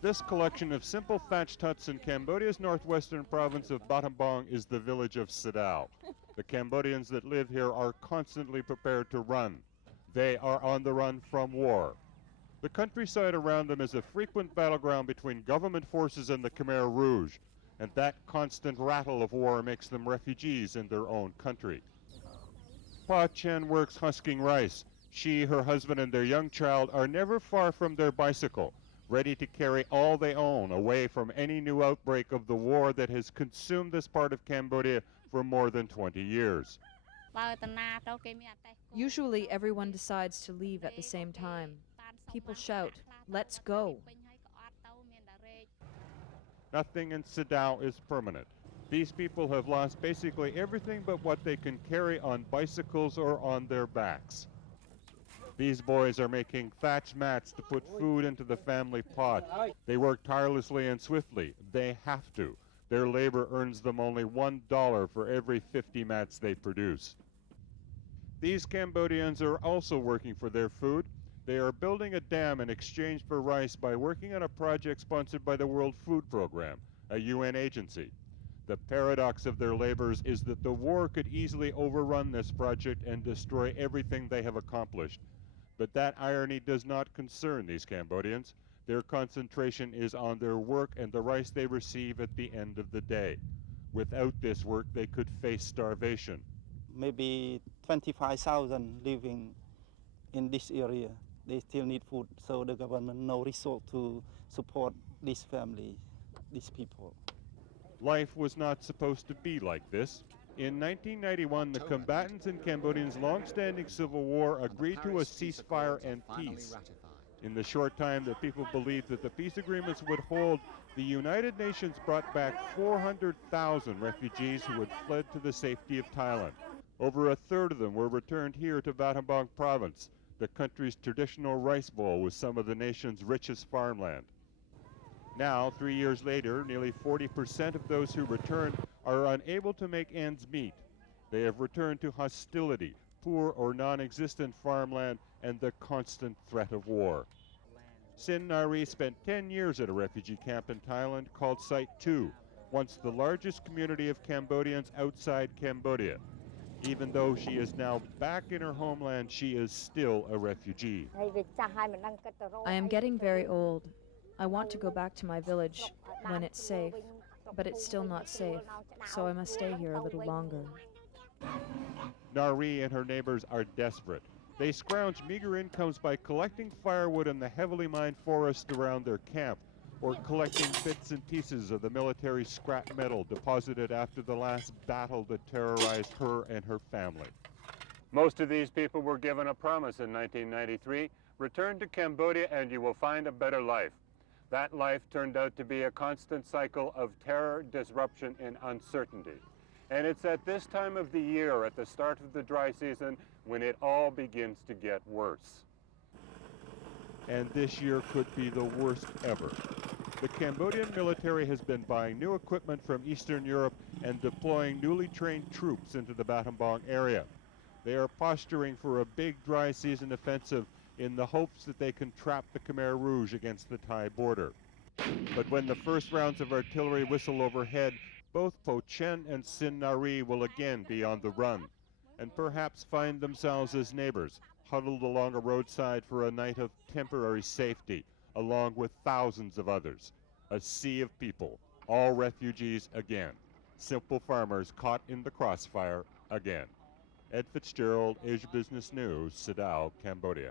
This collection of simple thatched huts in Cambodia's northwestern province of Battambang is the village of Sadao. The Cambodians that live here are constantly prepared to run. They are on the run from war. The countryside around them is a frequent battleground between government forces and the Khmer Rouge, and that constant rattle of war makes them refugees in their own country. Pa Chen works husking rice. She, her husband, and their young child are never far from their bicycle, ready to carry all they own away from any new outbreak of the war that has consumed this part of Cambodia for more than 20 years. Usually everyone decides to leave at the same time. People shout, "Let's go." Nothing in Sadao is permanent. These people have lost basically everything but what they can carry on bicycles or on their backs. These boys are making thatch mats to put food into the family pot. They work tirelessly and swiftly. They have to. Their labor earns them only $1 for every 50 mats they produce. These Cambodians are also working for their food. They are building a dam in exchange for rice by working on a project sponsored by the World Food Program, a UN agency. The paradox of their labors is that the war could easily overrun this project and destroy everything they have accomplished. But that irony does not concern these Cambodians. Their concentration is on their work and the rice they receive at the end of the day. Without this work, they could face starvation. Maybe 25,000 living in this area. They still need food, so the government no resource to support this family, these people. Life was not supposed to be like this. In 1991, the combatants in Cambodia's long-standing civil war agreed to a ceasefire and peace. In the short time that people believed that the peace agreements would hold, the United Nations brought back 400,000 refugees who had fled to the safety of Thailand. Over a third of them were returned here to Battambang province, the country's traditional rice bowl with some of the nation's richest farmland. Now, 3 years later, nearly 40% of those who returned are unable to make ends meet. They have returned to hostility, poor or non-existent farmland, and the constant threat of war. Sin Nari spent 10 years at a refugee camp in Thailand called Site 2, once the largest community of Cambodians outside Cambodia. Even though she is now back in her homeland, she is still a refugee. I am getting very old. I want to go back to my village when it's safe, but it's still not safe, so I must stay here a little longer. Nari and her neighbors are desperate. They scrounge meager incomes by collecting firewood in the heavily mined forest around their camp, or collecting bits and pieces of the military scrap metal deposited after the last battle that terrorized her and her family. Most of these people were given a promise in 1993, return to Cambodia and you will find a better life. That life turned out to be a constant cycle of terror, disruption, and uncertainty. And it's at this time of the year, at the start of the dry season, when it all begins to get worse. And this year could be the worst ever. The Cambodian military has been buying new equipment from Eastern Europe and deploying newly trained troops into the Battambang area. They are posturing for a big dry season offensive in the hopes that they can trap the Khmer Rouge against the Thai border. But when the first rounds of artillery whistle overhead, both Po Chen and Sin Nari will again be on the run, and perhaps find themselves as neighbors, huddled along a roadside for a night of temporary safety, along with thousands of others. A sea of people, all refugees again. Simple farmers caught in the crossfire again. Ed Fitzgerald, Asia Business News, Sadao, Cambodia.